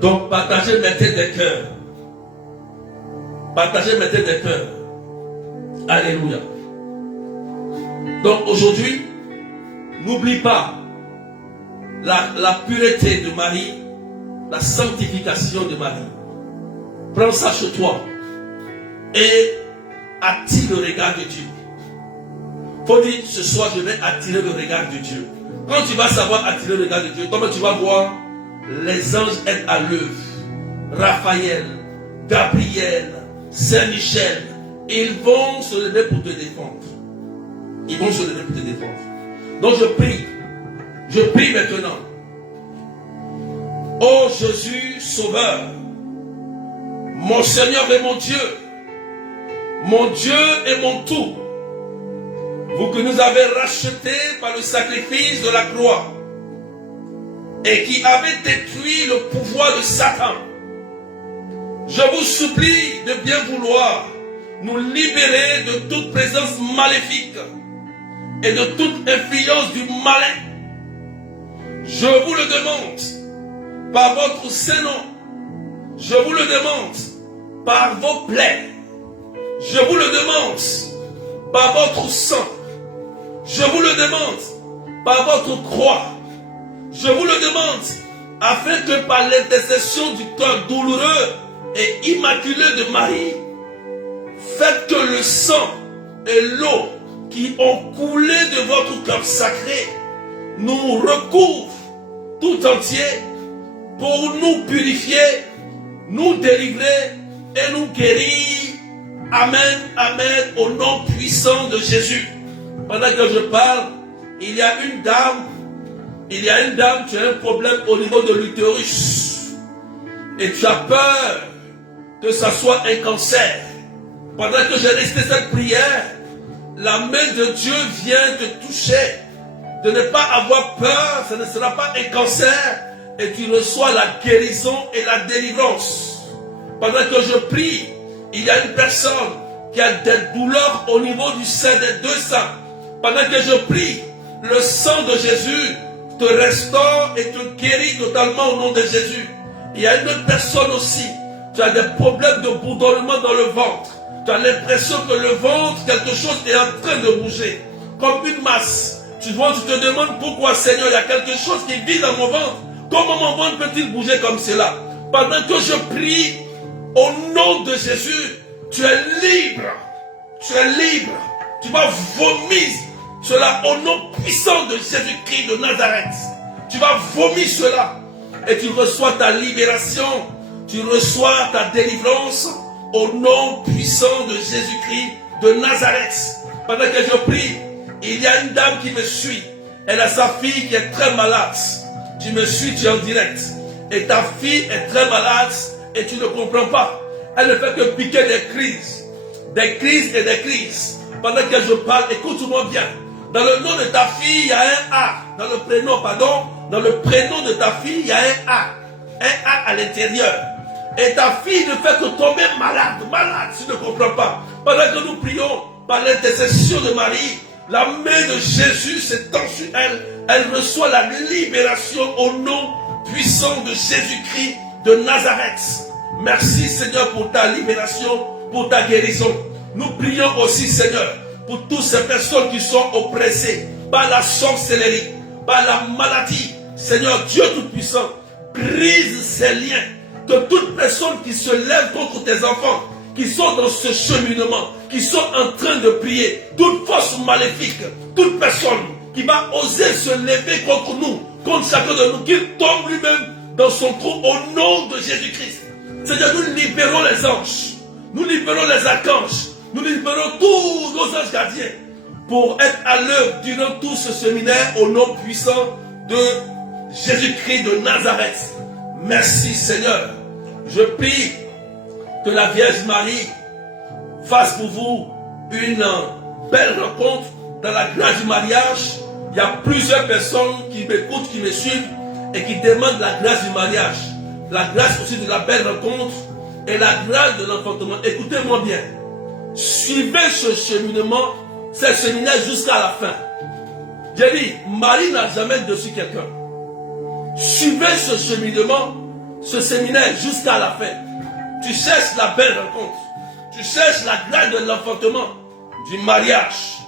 Donc, partagez mes têtes des cœurs. Partagez mes têtes des cœurs. Alléluia. Donc, aujourd'hui, n'oublie pas la pureté de Marie, la sanctification de Marie. Prends ça chez toi et attire le regard de Dieu. Il faut dire, ce soir, je vais attirer le regard de Dieu. Quand tu vas savoir attirer le regard de Dieu, comment tu vas voir les anges être à l'œuvre. Raphaël, Gabriel, Saint-Michel, ils vont se lever pour te défendre. Ils vont se lever pour te défendre. Donc je prie maintenant. Ô Jésus Sauveur, mon Seigneur et mon Dieu et mon tout, vous que nous avez rachetés par le sacrifice de la croix et qui avez détruit le pouvoir de Satan, je vous supplie de bien vouloir nous libérer de toute présence maléfique et de toute influence du malin. Je vous le demande par votre Saint-Nom. Je vous le demande par vos plaies. Je vous le demande par votre sang. Je vous le demande par votre croix. Je vous le demande afin que par l'intercession du cœur douloureux et immaculé de Marie, faites que le sang et l'eau qui ont coulé de votre cœur sacré nous recouvrent tout entier pour nous purifier, nous délivrer et nous guérir. Amen, amen, au nom puissant de Jésus. Pendant que je parle, il y a une dame, tu as un problème au niveau de l'utérus. Et tu as peur que ça soit un cancer. Pendant que j'ai resté cette prière, la main de Dieu vient te toucher. De ne pas avoir peur, ce ne sera pas un cancer. Et tu reçois la guérison et la délivrance. Pendant que je prie, il y a une personne qui a des douleurs au niveau du sein des deux seins. Pendant que je prie, le sang de Jésus te restaure et te guérit totalement au nom de Jésus. Il y a une autre personne aussi. Tu as des problèmes de bourdonnement dans le ventre. Tu as l'impression que le ventre, quelque chose est en train de bouger. Comme une masse. Tu te demandes pourquoi, Seigneur, il y a quelque chose qui vit dans mon ventre. Comment mon ventre peut-il bouger comme cela? Pendant que je prie, au nom de Jésus, tu es libre. Tu es libre. Tu vas vomir cela au nom puissant de Jésus-Christ de Nazareth. Tu vas vomir cela. Et tu reçois ta libération. Tu reçois ta délivrance au nom puissant de Jésus-Christ de Nazareth. Pendant que je prie, il y a une dame qui me suit. Elle a sa fille qui est très malade. Tu me suis, tu es en direct. Et ta fille est très malade et tu ne comprends pas. Elle ne fait que piquer des crises. Des crises et des crises. Pendant que je parle, écoute-moi bien. Dans le nom de ta fille, il y a un A. Dans le prénom, pardon. Dans le prénom de ta fille, il y a un A. Un A à l'intérieur. Et ta fille ne fait que tomber malade. Malade, tu ne comprends pas. Pendant que nous prions par l'intercession de Marie, la main de Jésus s'étend sur elle. Elle reçoit la libération au nom puissant de Jésus-Christ de Nazareth. Merci Seigneur pour ta libération, pour ta guérison. Nous prions aussi Seigneur pour toutes ces personnes qui sont oppressées par la sorcellerie, par la maladie. Seigneur Dieu Tout-Puissant, brise ces liens. Que toute personne qui se lève contre tes enfants, qui sont dans ce cheminement, qui sont en train de prier, toute force maléfique, toute personne qui va oser se lever contre nous, contre chacun de nous, qu'il tombe lui-même dans son trou au nom de Jésus-Christ. Seigneur, nous libérons les anges, nous libérons les archanges, nous libérons tous nos anges gardiens pour être à l'œuvre durant tout ce séminaire au nom puissant de Jésus-Christ de Nazareth. Merci Seigneur. Je prie que la Vierge Marie fasse pour vous une belle rencontre dans la grâce du mariage. Il y a plusieurs personnes qui m'écoutent, qui me suivent et qui demandent la grâce du mariage. La grâce aussi de la belle rencontre et la grâce de l'enfantement. Écoutez-moi bien. Suivez ce cheminement, ce séminaire jusqu'à la fin. J'ai dit, Marie n'a jamais dessus quelqu'un. Suivez ce cheminement, ce séminaire jusqu'à la fin. Tu cherches la belle rencontre. Tu cherches la grâce de l'enfantement, du mariage.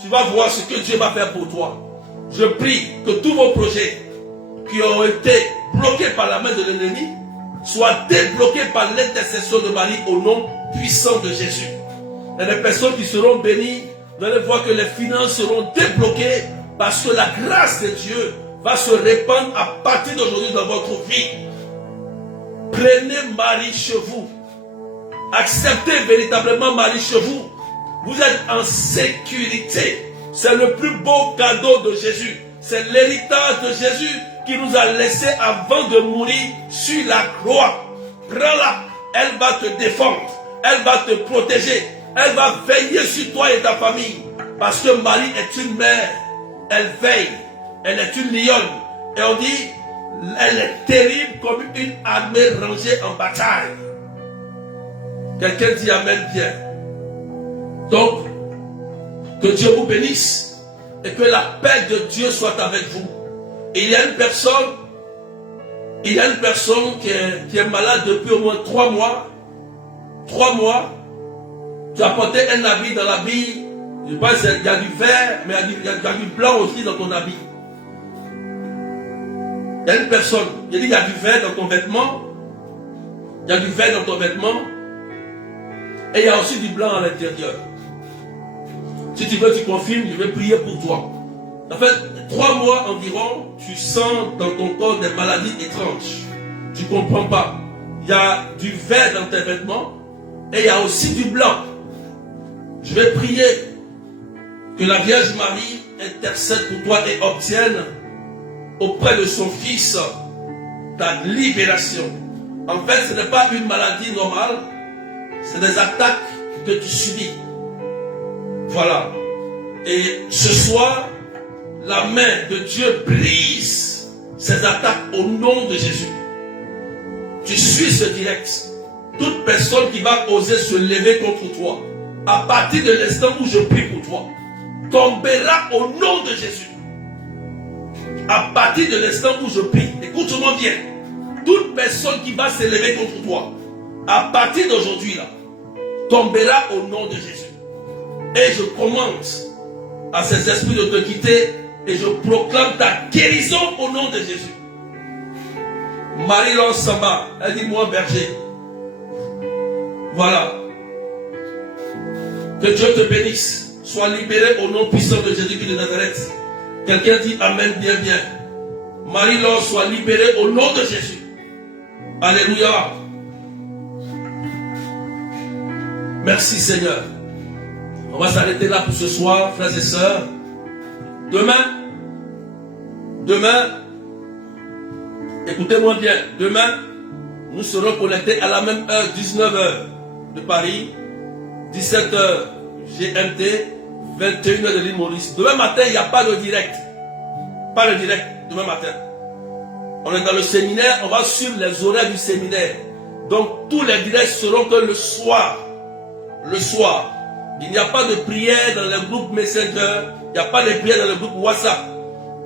Tu vas voir ce que Dieu va faire pour toi. Je prie que tous vos projets qui ont été bloqués par la main de l'ennemi soient débloqués par l'intercession de Marie au nom puissant de Jésus. Et les personnes qui seront bénies, vous allez voir que les finances seront débloquées parce que la grâce de Dieu va se répandre à partir d'aujourd'hui dans votre vie. Prenez Marie chez vous. Acceptez véritablement Marie chez vous. Vous êtes en sécurité. C'est le plus beau cadeau de Jésus. C'est l'héritage de Jésus qui nous a laissé avant de mourir sur la croix. Prends-la. Elle va te défendre. Elle va te protéger. Elle va veiller sur toi et ta famille. Parce que Marie est une mère. Elle veille. Elle est une lionne. Et on dit, elle est terrible comme une armée rangée en bataille. Quelqu'un dit Amen bien. Donc, que Dieu vous bénisse et que la paix de Dieu soit avec vous. Il y a une personne qui est malade depuis au moins 3 mois. 3 mois. Tu as porté un habit dans l'habit. Je pense qu'il y a du vert, mais il y a du blanc aussi dans ton habit. Il y a une personne, il dit il y a du vert dans ton vêtement. Il y a du vert dans ton vêtement. Et il y a aussi du blanc à l'intérieur. Si tu veux, tu confirmes, je vais prier pour toi. En fait, 3 mois environ, tu sens dans ton corps des maladies étranges. Tu ne comprends pas. Il y a du vert dans tes vêtements et il y a aussi du blanc. Je vais prier que la Vierge Marie intercède pour toi et obtienne auprès de son Fils ta libération. En fait, ce n'est pas une maladie normale, c'est des attaques que tu subis. Voilà. Et ce soir, la main de Dieu brise ces attaques au nom de Jésus. Tu suis ce direct. Toute personne qui va oser se lever contre toi, à partir de l'instant où je prie pour toi, tombera au nom de Jésus. À partir de l'instant où je prie, écoute-moi bien, toute personne qui va se lever contre toi, à partir d'aujourd'hui là, tombera au nom de Jésus. Et je commande à ces esprits de te quitter et je proclame ta guérison au nom de Jésus. Marie-Laure Samba, elle dit moi berger. Voilà. Que Dieu te bénisse. Sois libéré au nom puissant de Jésus-Christ de Nazareth. Quelqu'un dit Amen bien bien. Marie-Laure, sois libérée au nom de Jésus. Alléluia. Merci Seigneur. On va s'arrêter là pour ce soir, frères et sœurs. Demain, écoutez-moi bien, demain, nous serons connectés à la même heure, 19h de Paris, 17h GMT, 21h de l'île Maurice. Demain matin, il n'y a pas de direct. Pas de direct, demain matin. On est dans le séminaire, on va suivre les horaires du séminaire. Donc, tous les directs seront que le soir. Le soir. Il n'y a pas de prière dans le groupe Messenger. Il n'y a pas de prière dans le groupe WhatsApp.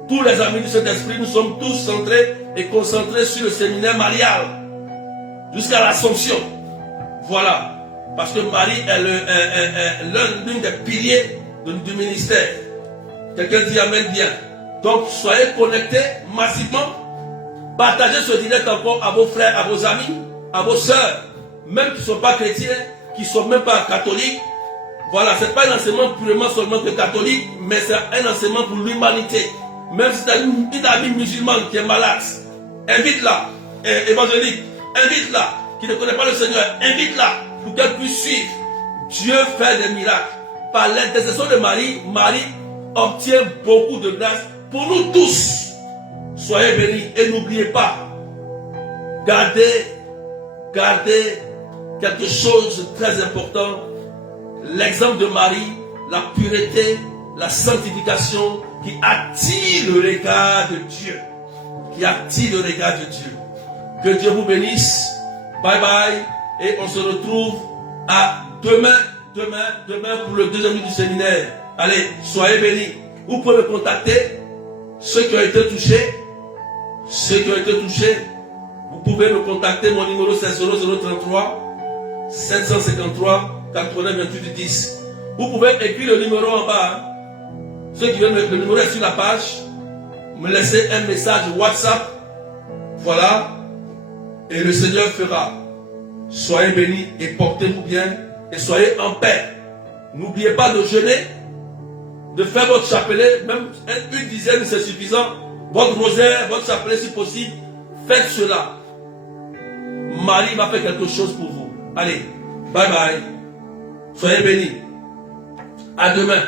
Tous les amis du Saint-Esprit, nous sommes tous centrés et concentrés sur le séminaire marial. Jusqu'à l'Assomption. Voilà. Parce que Marie est l'une des piliers du ministère. Quelqu'un dit Amen bien. Donc, soyez connectés massivement. Partagez ce direct encore à vos frères, à vos amis, à vos sœurs, même qui ne sont pas chrétiens, qui ne sont même pas catholiques. Voilà, ce n'est pas un enseignement purement seulement que catholique, mais c'est un enseignement pour l'humanité. Même si tu as une amie musulmane qui est malade, invite-la, évangélique, invite-la, qui ne connaît pas le Seigneur, invite-la pour qu'elle puisse suivre. Dieu fait des miracles. Par l'intercession de Marie, Marie obtient beaucoup de grâce pour nous tous. Soyez bénis et n'oubliez pas, Gardez quelque chose de très important. L'exemple de Marie, la pureté, la sanctification qui attire le regard de Dieu. Qui attire le regard de Dieu. Que Dieu vous bénisse. Bye bye. Et on se retrouve à demain pour le deuxième jour du séminaire. Allez, soyez bénis. Vous pouvez me contacter. Ceux qui ont été touchés. Vous pouvez me contacter. Mon numéro c'est 0033 753 89 28 10. Vous pouvez écrire le numéro en bas. Ceux qui veulent, le numéro est sur la page. Me laissez un message WhatsApp. Voilà. Et le Seigneur fera. Soyez bénis et portez-vous bien. Et soyez en paix. N'oubliez pas de jeûner. De faire votre chapelet. Même une dizaine c'est suffisant. Votre rosaire, votre chapelet si possible. Faites cela. Marie va faire quelque chose pour vous. Allez. Bye bye. Soyez bénis. À demain.